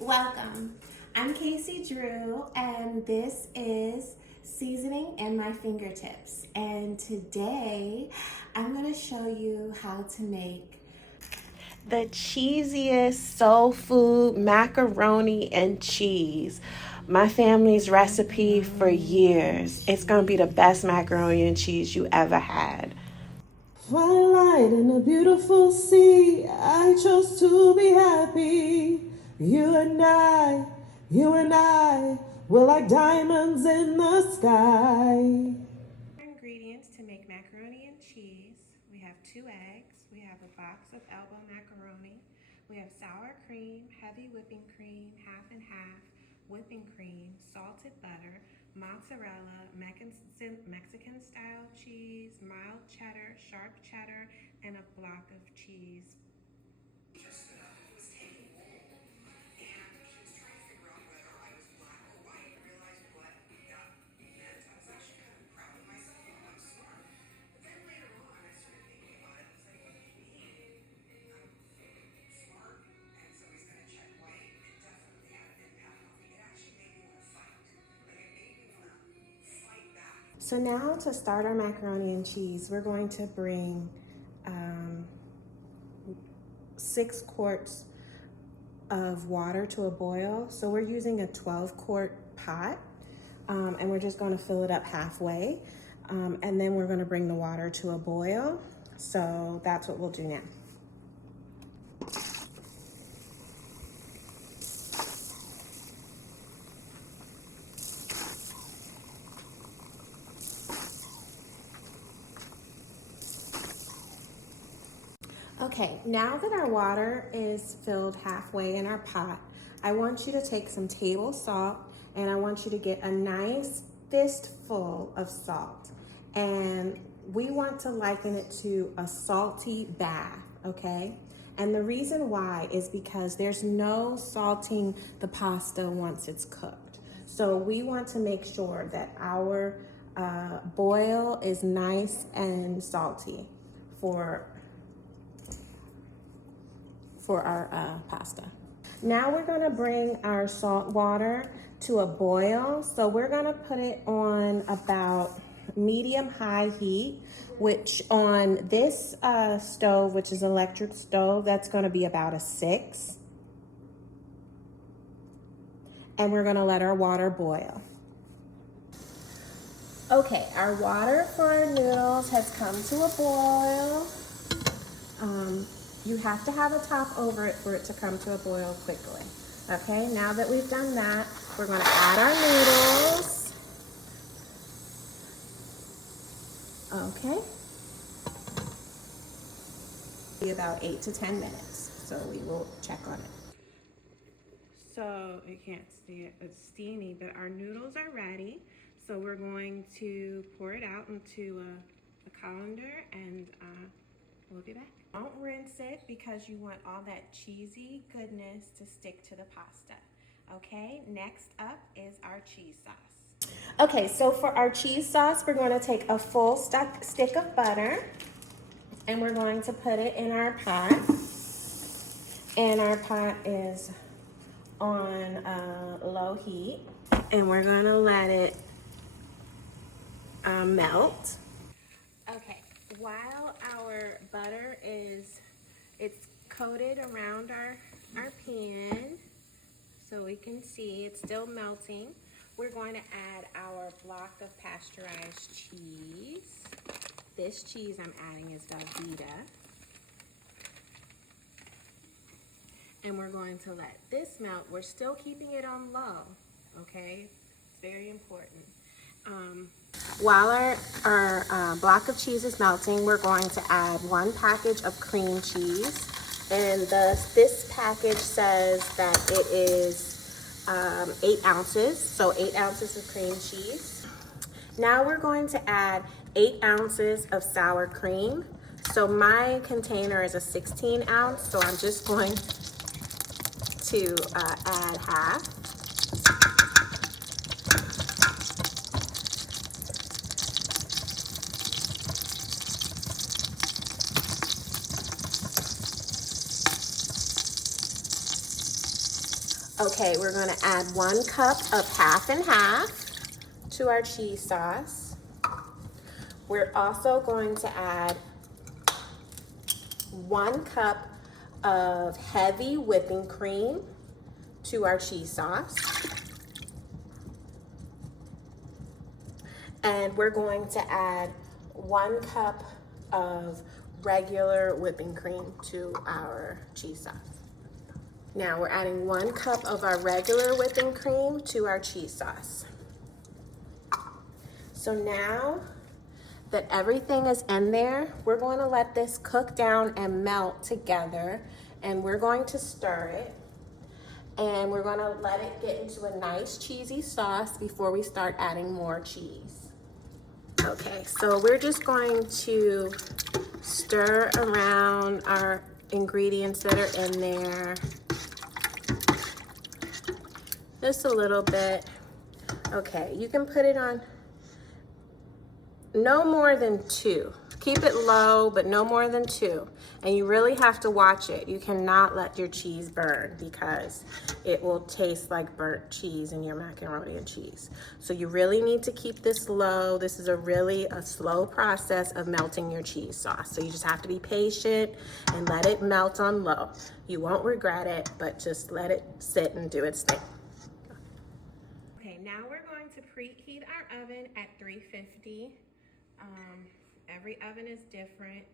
Welcome. I'm Casey Drew, and this is Seasoning in My Fingertips. And today I'm going to show you how to make the cheesiest soul food macaroni and cheese. My family's recipe for years. It's going to be the best macaroni and cheese you ever had. Twilight in a beautiful sea, I chose to be happy. You and I, we're like diamonds in the sky. Ingredients to make macaroni and cheese. We have 2 eggs, we have a box of elbow macaroni, we have sour cream, heavy whipping cream, half and half, whipping cream, salted butter, mozzarella, Mexican style cheese, mild cheddar, sharp cheddar, and a block of cheese. So now to start our macaroni and cheese, we're going to bring 6 quarts of water to a boil. So we're using a 12-quart pot, and we're just going to fill it up halfway. And then we're going to bring the water to a boil. So that's what we'll do now. Okay, now that our water is filled halfway in our pot, I want you to take some table salt and I want you to get a nice fistful of salt. And we want to liken it to a salty bath, okay? And the reason why is because there's no salting the pasta once it's cooked. So we want to make sure that our boil is nice and salty for our pasta. Now we're gonna bring our salt water to a boil. So we're gonna put it on about medium-high heat, which on this stove, which is an electric stove, that's gonna be about a 6. And we're gonna let our water boil. Okay, our water for our noodles has come to a boil. You have to have a top over it for it to come to a boil quickly. Okay, now that we've done that, we're gonna add our noodles. Okay. Be about 8 to 10 minutes, so we will check on it. So you can't see it, it's steamy, but our noodles are ready. So we're going to pour it out into a colander and we'll be back. Don't rinse it because you want all that cheesy goodness to stick to the pasta. Okay, next up is our cheese sauce. Okay, so for our cheese sauce, we're going to take a full stick of butter and we're going to put it in our pot. And our pot is on low heat and we're going to let it melt. Okay, while our butter it's coated around our pan, so we can see it's still melting, we're going to add our block of pasteurized cheese. This cheese I'm adding is Velveeta. And we're going to let this melt. We're still keeping it on low, okay? It's very important. While our block of cheese is melting, we're going to add 1 package of cream cheese. And this package says that it is 8 ounces, so 8 ounces of cream cheese. Now we're going to add 8 ounces of sour cream. So my container is a 16 ounce, so I'm just going to add half. Okay, we're gonna add 1 cup of half and half to our cheese sauce. We're also going to add 1 cup of heavy whipping cream to our cheese sauce. And we're going to add 1 cup of regular whipping cream to our cheese sauce. Now we're adding 1 cup of our regular whipping cream to our cheese sauce. So now that everything is in there, we're going to let this cook down and melt together, and we're going to stir it, and we're going to let it get into a nice cheesy sauce before we start adding more cheese. Okay, so we're just going to stir around our ingredients that are in there just a little bit. Okay, you can put it on no more than 2. Keep it low, but no more than 2. And you really have to watch it. You cannot let your cheese burn because it will taste like burnt cheese in your macaroni and cheese. So you really need to keep this low. This is a slow process of melting your cheese sauce. So you just have to be patient and let it melt on low. You won't regret it, but just let it sit and do its thing. Okay, now we're going to preheat our oven at 350. Every oven is different,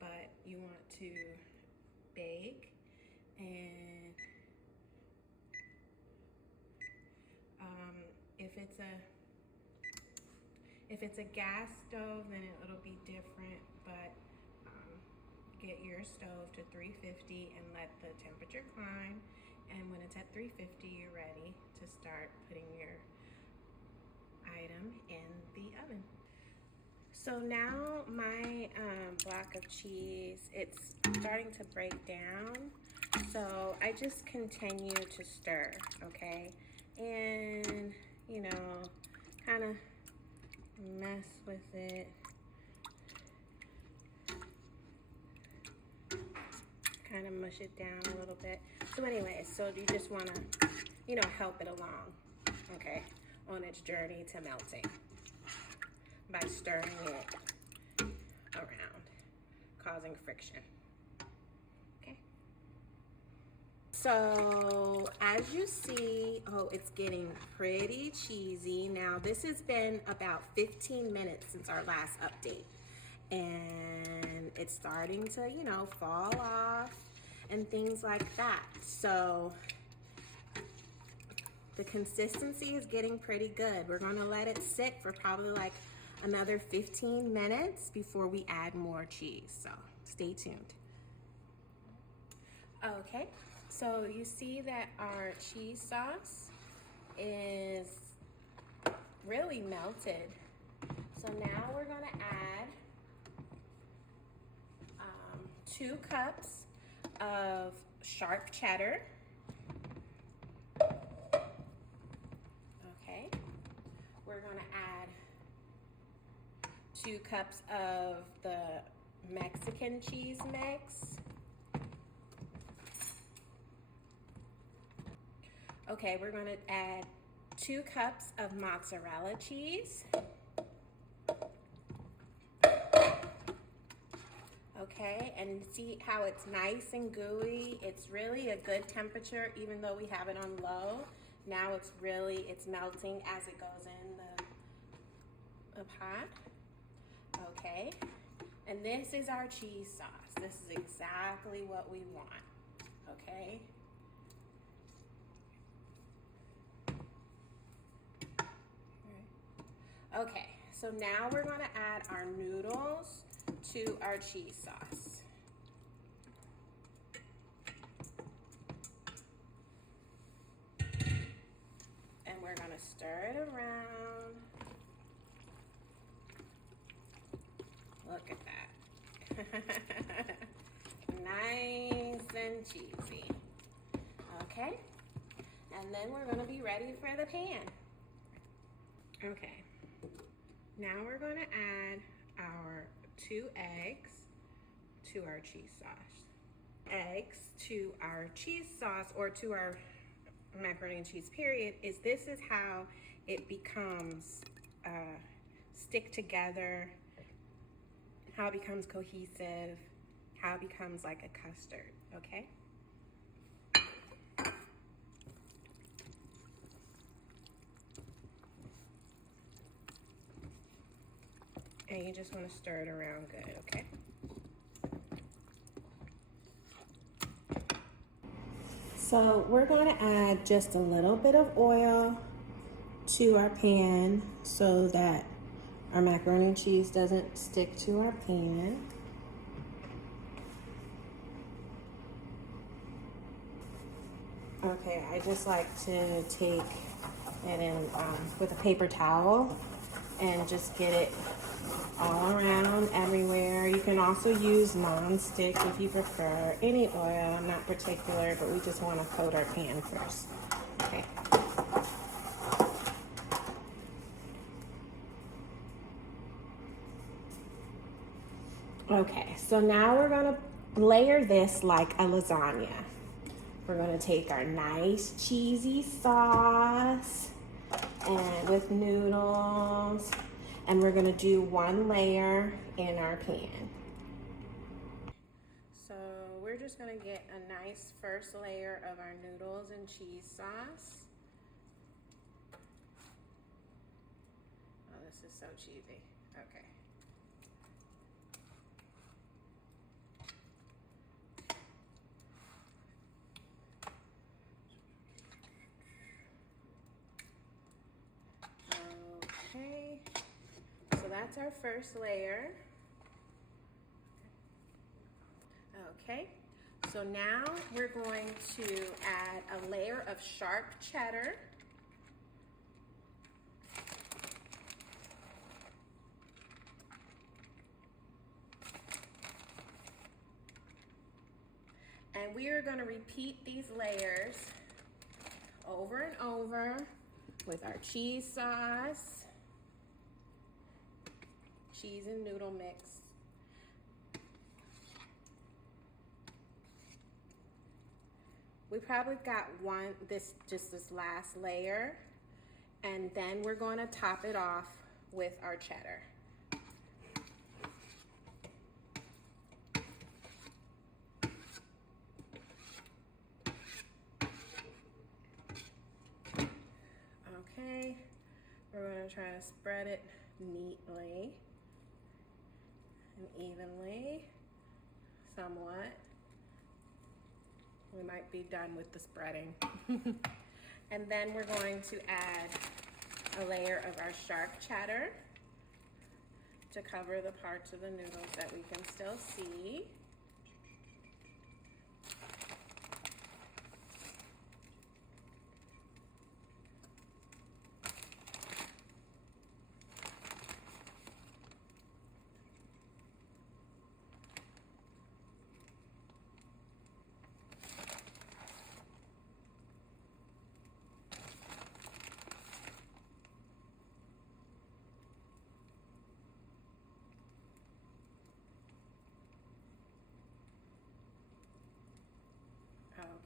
but you want to bake, and if it's a gas stove, then it'll be different, but get your stove to 350 and let the temperature climb, and when it's at 350, you're ready to start putting your item in the oven. So now my block of cheese, it's starting to break down. So I just continue to stir, okay? And, you know, kind of mess with it. Kind of mush it down a little bit. So anyway, so you just want to, you know, help it along, okay, on its journey to melting by stirring it around, causing friction. Okay. So as you see, oh, it's getting pretty cheesy. Now this has been about 15 minutes since our last update, and it's starting to, you know, fall off and things like that. So the consistency is getting pretty good. We're gonna let it sit for probably like another 15 minutes before we add more cheese, so stay tuned. Okay, so you see that our cheese sauce is really melted. So now we're gonna add 2 cups of sharp cheddar. Okay, we're gonna add 2 cups of the Mexican cheese mix. Okay, we're gonna add 2 cups of mozzarella cheese. Okay, and see how it's nice and gooey. It's really a good temperature, even though we have it on low. Now it's melting as it goes in the pot. Okay, and this is our cheese sauce. This is exactly what we want, okay? Okay, so now we're gonna add our noodles to our cheese sauce. And we're gonna stir it around. Look at that. Nice and cheesy. Okay, and then we're gonna be ready for the pan. Okay, now we're gonna add our 2 eggs to our cheese sauce. eggs to our cheese sauce, or to our macaroni and cheese period, is this is how it becomes stick together, how it becomes cohesive, how it becomes like a custard, okay? And you just want to stir it around good, okay? So we're going to add just a little bit of oil to our pan so that our macaroni and cheese doesn't stick to our pan. Okay, I just like to take it in with a paper towel and just get it all around everywhere. You can also use non-stick if you prefer. Any oil, I'm not particular, but we just want to coat our pan first. Okay. Okay, so now we're gonna layer this like a lasagna. We're gonna take our nice cheesy sauce and with noodles, and we're gonna do one layer in our pan. So we're just gonna get a nice first layer of our noodles and cheese sauce. Oh, this is so cheesy. Okay. Okay, so that's our first layer. Okay, so now we're going to add a layer of sharp cheddar. And we are going to repeat these layers over and over with our cheese sauce, cheese and noodle mix. We probably got just this last layer, and then we're going to top it off with our cheddar. Okay, we're going to try to spread it neatly and evenly, somewhat. We might be done with the spreading. And then we're going to add a layer of our sharp cheddar to cover the parts of the noodles that we can still see.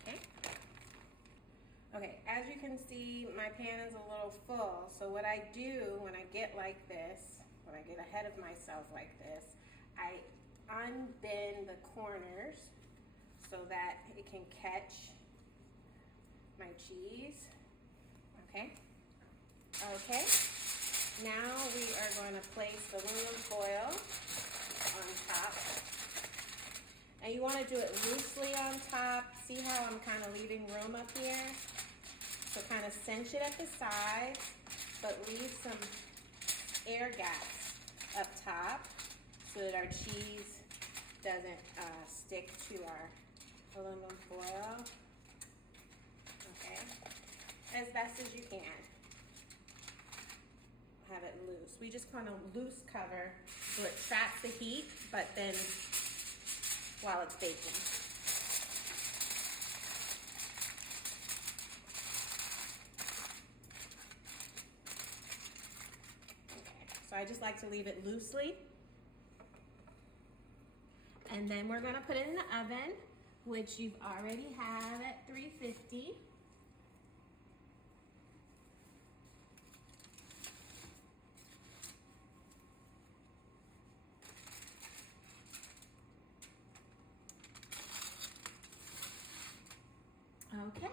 Okay. Okay, as you can see, my pan is a little full. So what I do when I get like this, when I get ahead of myself like this, I unbend the corners so that it can catch my cheese. Okay. Okay. Now we are going to place the aluminum foil on top. And you want to do it loosely on top. See how I'm kind of leaving room up here? So kind of cinch it at the sides, but leave some air gaps up top so that our cheese doesn't stick to our aluminum foil. Okay, as best as you can. Have it loose. We just kind of loose cover so it traps the heat, but then while it's baking. Okay, so I just like to leave it loosely. And then we're gonna put it in the oven. which you've already have at 350. Okay.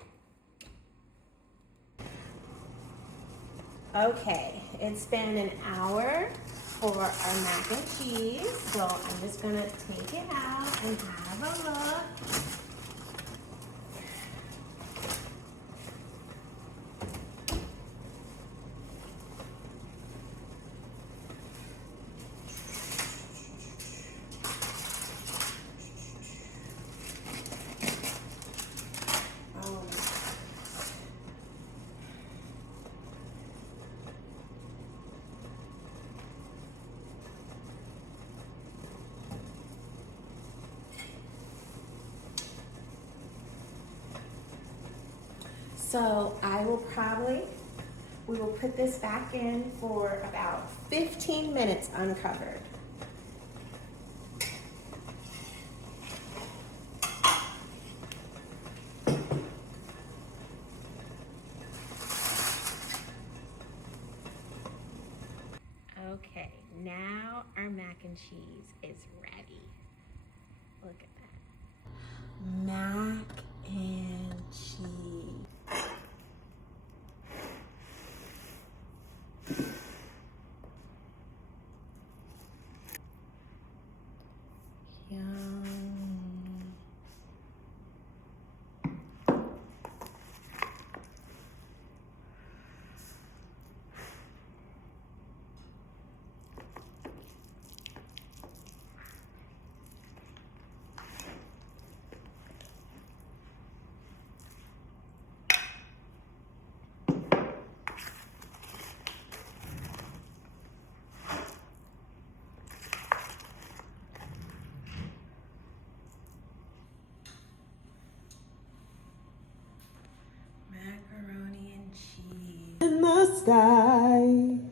Okay, it's been an hour for our mac and cheese, so I'm just gonna take it out and have a look. So we will put this back in for about 15 minutes uncovered. Okay, now our mac and cheese is ready. Look at that. Mac and cheese. Yum. Macaroni and cheese. In the sky,